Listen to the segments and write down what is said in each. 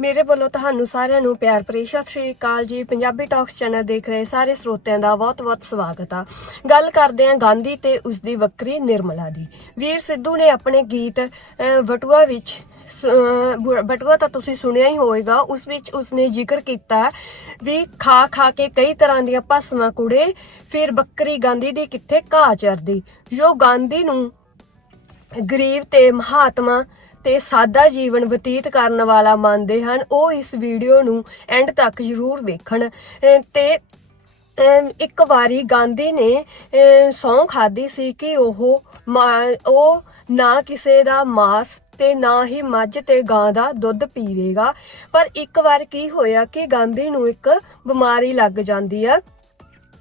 ਮੇਰੇ ਵੱਲੋਂ ਤੁਹਾਨੂੰ ਸਾਰਿਆਂ ਨੂੰ ਪਿਆਰ ਭਰੀ ਸਤਿ ਸ਼੍ਰੀ ਅਕਾਲ ਜੀ। ਪੰਜਾਬੀ ਟਾਕਸ ਚੈਨਲ ਦੇਖ ਰਹੇ ਸਾਰੇ ਸਰੋਤਿਆਂ ਦਾ ਬਹੁਤ-ਬਹੁਤ ਸਵਾਗਤ ਆ। ਗੱਲ ਕਰਦੇ ਹਾਂ ਗਾਂਧੀ ਤੇ ਉਸ ਦੀ ਵੱਕਰੀ ਨਿਰਮਲਾ ਦੀ। ਵੀਰ ਸਿੱਧੂ ਨੇ ਆਪਣੇ ਗੀਤ ਅਹ, ਵਟੂਆ ਵਿੱਚ ਬਟੂਆ ਤਾਂ ਤੁਸੀਂ ਸੁਣਿਆ ਹੀ ਹੋਵੇਗਾ। ਉਸ ਵਿੱਚ ਉਸਨੇ ਜ਼ਿਕਰ ਕੀਤਾ ਵੀ ਖਾ ਖਾ ਕੇ ਕਈ ਤਰ੍ਹਾਂ ਦੀਆਂ ਭਸਮਾਂ ਕੁੜੇ ਫਿਰ ਬੱਕਰੀ ਗਾਂਧੀ ਦੀ ਕਿੱਥੇ ਘਾਹ ਚਰਦੀ। ਜੋ ਗਾਂਧੀ ਨੂੰ ਗਰੀਬ ਤੇ ਮਹਾਤਮਾ ਤੇ ਸਾਦਾ ਜੀਵਨ ਬਤੀਤ ਕਰਨ ਵਾਲਾ ਮੰਨਦੇ ਹਨ। ਉਹ ਇਸ ਵੀਡੀਓ ਨੂੰ ਐਂਡ ਤੱਕ ਜ਼ਰੂਰ ਵੇਖਣ। ਤੇ ਇੱਕ ਵਾਰੀ ਗਾਂਧੀ ਨੇ ਸੌਂ ਖਾਦੀ ਸੀ ਕਿ ਉਹ ਮਾ- ਉਹ ਨਾ ਕਿਸੇ ਦਾ ਮਾਸ ਤੇ ਨਾ ਹੀ ਮੱਝ ਤੇ ਗਾਂ ਦਾ ਦੁੱਧ ਪੀਵੇਗਾ। ਪਰ ਇੱਕ ਵਾਰ ਕੀ ਹੋਇਆ ਕਿ ਗਾਂਧੀ ਨੂੰ ਇੱਕ ਬਿਮਾਰੀ ਲੱਗ ਜਾਂਦੀ ਆ।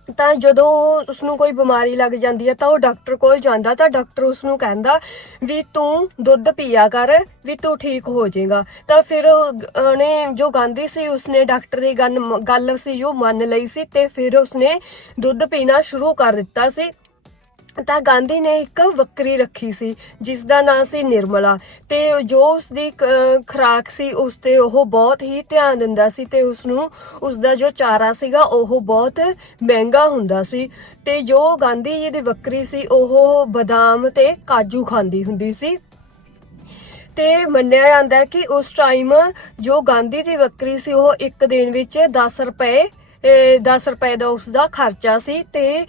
ਤਾਂ ਜਦੋਂ ਉਸ ਨੂੰ ਕੋਈ ਬਿਮਾਰੀ ਲੱਗ ਜਾਂਦੀ ਹੈ ਤਾਂ ਉਹ ਡਾਕਟਰ ਕੋਲ ਜਾਂਦਾ ਤਾਂ ਡਾਕਟਰ ਉਸ ਨੂੰ ਕਹਿੰਦਾ ਵੀ ਤੂੰ ਦੁੱਧ ਪੀਆ ਕਰ, ਵੀ ਤੂੰ ਠੀਕ ਹੋ ਜਾਏਗਾ। ਤਾਂ ਫਿਰ ਉਹਨੇ ਜੋ ਗਾਂਧੀ ਸੀ, ਉਸਨੇ ਡਾਕਟਰ ਦੀ ਗੱਲ ਗੱਲ ਸੀ, ਜੋ ਮੰਨ ਲਈ ਸੀ ਤੇ ਫਿਰ ਉਸਨੇ ਦੁੱਧ ਪੀਣਾ ਸ਼ੁਰੂ ਕਰ ਦਿੱਤਾ ਸੀ। ਤਾਂ ਗਾਂਧੀ ਨੇ ਇੱਕ ਬੱਕਰੀ ਰੱਖੀ ਸੀ ਜਿਸ ਦਾ ਨਾਂ ਸੀ ਨਿਰਮਲਾ। ਤੇ ਜੋ ਉਸ ਦੀ ਕ- ਖੁਰਾਕ ਸੀ ਉਸ ਤੇ ਉਹ ਬਹੁਤ ਹੀ ਧਿਆਨ ਦਿੰਦਾ ਸੀ ਤੇ ਉਸ ਨੂੰ ਉਸ ਦਾ ਜੋ ਚਾਰਾ ਸੀਗਾ, ਉਹ ਬਹੁਤ ਮਹਿੰਗਾ ਹੁੰਦਾ ਸੀ। ਤੇ ਜੋ ਗਾਂਧੀ ਜੀ ਦੀ ਬੱਕਰੀ ਸੀ, ਉਹ ਬਦਾਮ ਤੇ ਕਾਜੂ ਖਾਂਦੀ ਹੁੰਦੀ ਸੀ। ਤੇ ਮੰਨਿਆ ਜਾਂਦਾ ਕਿ ਉਸ ਟਾਈਮ ਜੋ ਗਾਂਧੀ ਦੀ ਬੱਕਰੀ ਸੀ, ਉਹ ਇੱਕ ਦਿਨ ਵਿੱਚ 10 ਰੁਪਏ, ਅਹ 10 ਰੁਪਏ ਦਾ ਉਸ ਦਾ ਖਰਚਾ ਸੀ ਤੇ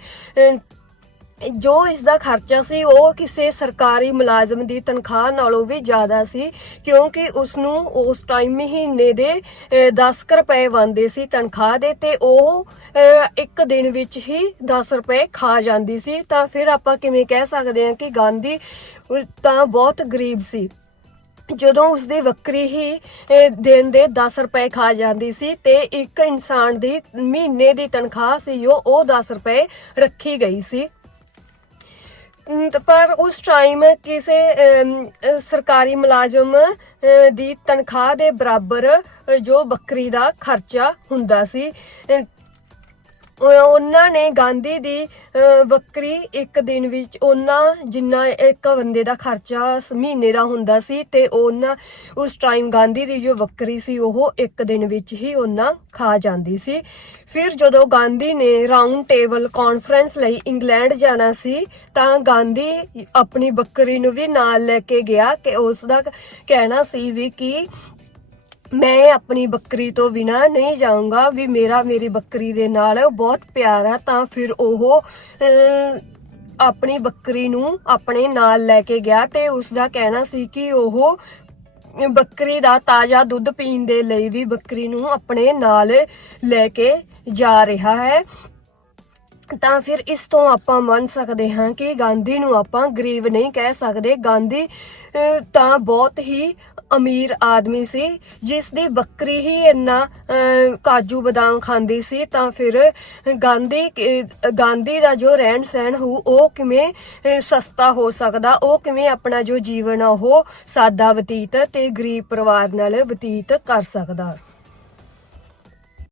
ਜੋ ਇਸ ਦਾ ਖਰਚਾ ਸੀ ਉਹ ਕਿਸੇ ਸਰਕਾਰੀ ਮੁਲਾਜ਼ਮ ਦੀ ਤਨਖਾਹ ਨਾਲੋਂ ਵੀ ਜ਼ਿਆਦਾ ਸੀ ਕਿਉਂਕਿ ਉਸ ਨੂੰ ਉਸ ਟਾਈਮ ਮਹੀਨੇ ਦੇ ਅਹ, 10 ਕੁ ਰੁਪਏ ਬਣਦੇ ਸੀ ਤਨਖਾਹ ਦੇ ਤੇ ਉਹ ਇੱਕ ਦਿਨ ਵਿੱਚ ਹੀ 10 ਰੁਪਏ ਖਾ ਜਾਂਦੀ ਸੀ। ਤਾਂ ਫਿਰ ਆਪਾਂ ਕਿਵੇਂ ਕਹਿ ਸਕਦੇ ਹਾਂ ਕਿ ਗਾਂਧੀ ਤਾਂ ਬਹੁਤ ਗਰੀਬ ਸੀ। ਜਦੋਂ ਉਸਦੀ ਬੱਕਰੀ ਹੀ ਦਿਨ ਦੇ 10 ਰੁਪਏ ਖਾ ਜਾਂਦੀ ਸੀ ਤੇ ਇੱਕ ਇਨਸਾਨ ਦੀ ਮਹੀਨੇ ਦੀ ਤਨਖਾਹ ਸੀ ਜੋ ਉਹ 10 ਰੁਪਏ ਰੱਖੀ ਗਈ ਸੀ। ਪਰ ਉਸ ਟਾਈਮ ਕਿਸੇ ਸਰਕਾਰੀ ਮੁਲਾਜ਼ਮ ਦੀ ਤਨਖਾਹ ਦੇ ਬਰਾਬਰ ਜੋ ਬੱਕਰੀ ਦਾ ਖਰਚਾ ਹੁੰਦਾ ਸੀ ਉਹਨਾਂ ਨੇ ਗਾਂਧੀ ਦੀ ਅਹ, ਬੱਕਰੀ ਇੱਕ ਦਿਨ ਵਿੱਚ ਉਹਨਾਂ ਜਿੰਨਾ ਇੱਕ ਬੰਦੇ ਦਾ ਖਰਚਾ ਮਹੀਨੇ ਦਾ ਹੁੰਦਾ ਸੀ ਤੇ ਉਹਨਾਂ ਉਸ ਟਾਈਮ ਗਾਂਧੀ ਦੀ ਜੋ ਬੱਕਰੀ ਸੀ ਉਹ ਇੱਕ ਦਿਨ ਵਿੱਚ ਹੀ ਉਹਨਾਂ ਖਾ ਜਾਂਦੀ ਸੀ। ਫਿਰ ਜਦੋਂ ਗਾਂਧੀ ਨੇ ਰਾਉਂਡ ਟੇਬਲ ਕਾਨਫਰੰਸ ਲਈ ਇੰਗਲੈਂਡ ਜਾਣਾ ਸੀ ਤਾਂ ਗਾਂਧੀ ਆਪਣੀ ਬੱਕਰੀ ਨੂੰ ਵੀ ਨਾਲ ਲੈ ਕੇ ਗਿਆ ਕਿ ਉਸ ਦਾ ਕਹਿਣਾ ਸੀ ਵੀ ਕਿ ਮੈਂ ਆਪਣੀ ਬੱਕਰੀ ਤੋਂ ਬਿਨਾ ਨਹੀਂ ਜਾਊਂਗਾ ਵੀ ਮੇਰਾ, ਮੇਰੀ ਬੱਕਰੀ ਦੇ ਨਾਲ ਬਹੁਤ ਪਿਆਰ ਆ, ਤਾਂ ਫਿਰ ਉਹ ਆਪਣੀ ਬੱਕਰੀ ਨੂੰ ਆਪਣੇ ਨਾਲ ਲੈ ਕੇ ਗਿਆ ਤੇ ਉਸ ਦਾ ਕਹਿਣਾ ਸੀ ਕਿ ਉਹ ਬੱਕਰੀ ਦਾ ਤਾਜ਼ਾ ਦੁੱਧ ਪੀਣ ਦੇ ਲਈ ਵੀ ਬੱਕਰੀ ਨੂੰ ਆਪਣੇ ਨਾਲ ਲੈ ਕੇ ਜਾ ਰਿਹਾ ਹੈ। ਤਾਂ ਫਿਰ ਇਸ ਤੋਂ ਆਪਾਂ ਮੰਨ ਸਕਦੇ ਹਾਂ ਕਿ ਗਾਂਧੀ ਨੂੰ ਆਪਾਂ ਗਰੀਬ ਨਹੀਂ ਕਹਿ ਸਕਦੇ। ਗਾਂਧੀ ਤਾਂ ਬਹੁਤ ਹੀ ਅਮੀਰ ਆਦਮੀ ਸੀ ਜਿਸ ਦੀ ਬੱਕਰੀ ਹੀ ਇੰਨਾ ਕਾਜੂ ਬਦਾਮ ਖਾਂਦੀ ਸੀ, ਤਾਂ ਫਿਰ ਗਾਂਧੀ ਗਾਂਧੀ ਦਾ ਜੋ ਰਹਿਣ ਸਹਿਣ ਹੋ ਉਹ ਕਿਵੇਂ ਸਸਤਾ ਹੋ ਸਕਦਾ, ਉਹ ਕਿਵੇਂ ਆਪਣਾ ਜੋ ਜੀਵਨ ਆ, ਉਹ ਸਾਦਾ ਬਤੀਤ ਤੇ ਗਰੀਬ ਪਰਿਵਾਰ ਨਾਲ ਬਤੀਤ ਕਰ ਸਕਦਾ।